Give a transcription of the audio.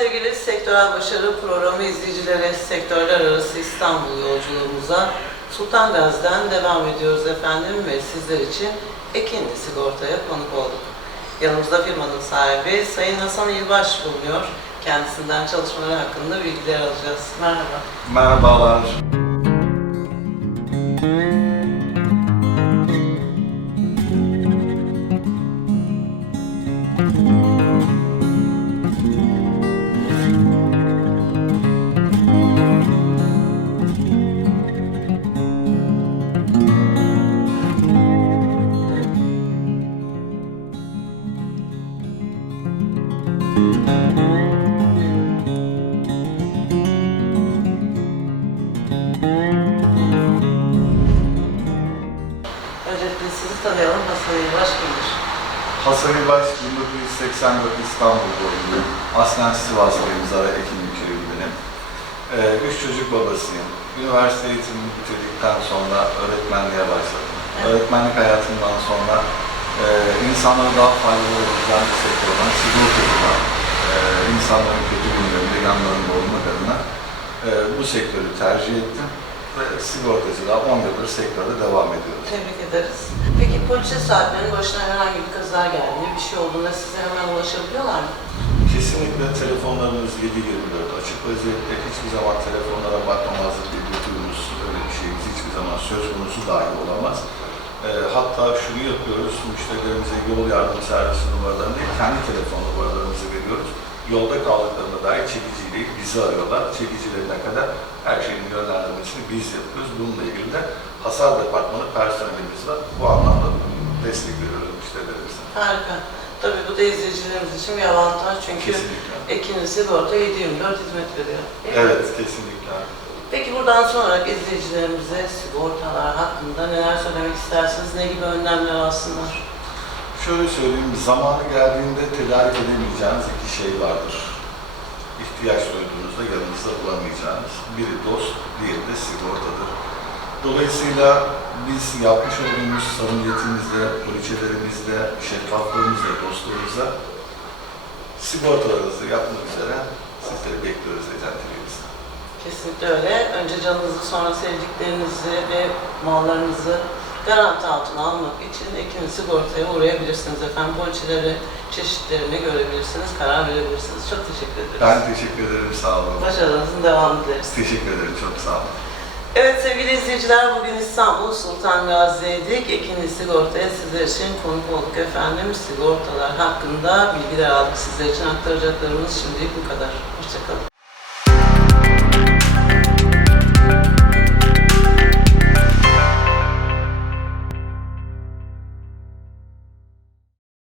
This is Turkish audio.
Özel Başarı Programı izleyicileri sektörler arası İstanbul yolculuğumuza Sultan Gazi'den devam ediyoruz efendim ve sizler için Ekinli Sigorta'ya konuk olduk. Yanımızda firmanın sahibi Sayın Hasan İlbaş bulunuyor. Kendisinden çalışmaları hakkında bilgiler alacağız. Merhaba. Merhabalar. Öncelikle sizi tanıyalım. Hasan İlbaş kimdir? Hasan İlbaş 1984 İstanbul doğumluyum. Aslen Sivaslıyım, Zara Ekinli köyündenim. Ee, üç çocuk babasıyım. Üniversite eğitimimi bitirdikten sonra öğretmenliğe başladım. Evet. Öğretmenlik hayatımdan sonra e, insanlara daha faydalı olabilen bir sektörden sigortacılar, e, insanların kötü günlerinde yanlarında olmak adına e, bu sektörü tercih ettim. Ve sigortacılığa 10 yıldır sektörde devam ediyoruz. Tebrik ederiz. Peki poliçe sahiplerinin başına herhangi bir kaza geldiğinde bir şey olduğunda size hemen ulaşabiliyorlar mı? Kesinlikle telefonlarımız 7-24 açık vaziyette. Hiçbir zaman telefonlara bakmamazlık bir lütfumuz, öyle bir şeyimiz hiçbir zaman söz konusu dahi olamaz. Ee, hatta şunu yapıyoruz, müşterilerimize yol yardım servisi numaralarını değil, kendi telefon numaralarımızı veriyoruz. Yolda dahi çekiciyle bizi arıyorlar. Çekicilerine kadar her şeyin yönlendirmesini biz yapıyoruz. Bununla ilgili de hasar departmanı personelimiz var. Bu anlamda destek veriyoruz müşterilerimize. Harika. Tabii bu da izleyicilerimiz için bir avantaj çünkü Kesinlikle. Ekinli Sigorta 7-24 hizmet veriyor. Evet, kesinlikle. Peki buradan sonra izleyicilerimize sigortalar hakkında neler söylemek istersiniz? Ne gibi önlemler alsınlar? Şöyle söyleyeyim, zamanı geldiğinde tedarik edemeyeceğiniz iki şey vardır. İhtiyaç duyduğunuzda yanınızda bulamayacağınız. Biri dost, diğeri de sigortadır. Dolayısıyla biz yapmış olduğumuz samimiyetimizle, poliçelerimizle, şeffaflığımızla, dostluğumuzla sigortalarınızı yapmak üzere sizleri bekliyoruz ecentelimizde. Kesinlikle öyle. Önce canınızı sonra sevdiklerinizi ve mallarınızı garanti altına almak için Ekinli Sigorta'ya uğrayabilirsiniz efendim. Poliçeleri, çeşitlerini görebilirsiniz, karar verebilirsiniz. Çok teşekkür ederiz. Ben teşekkür ederim, sağ olun. Başarınızın devamını dileriz. Teşekkür ederim, çok sağ olun. Evet sevgili izleyiciler bugün İstanbul Sultan Gazi'deydik. Ekinli Sigorta'ya sizler için konuk olduk efendim. Sigortalar hakkında bilgiler aldık sizler için aktaracaklarımız şimdilik bu kadar. Hoşçakalın.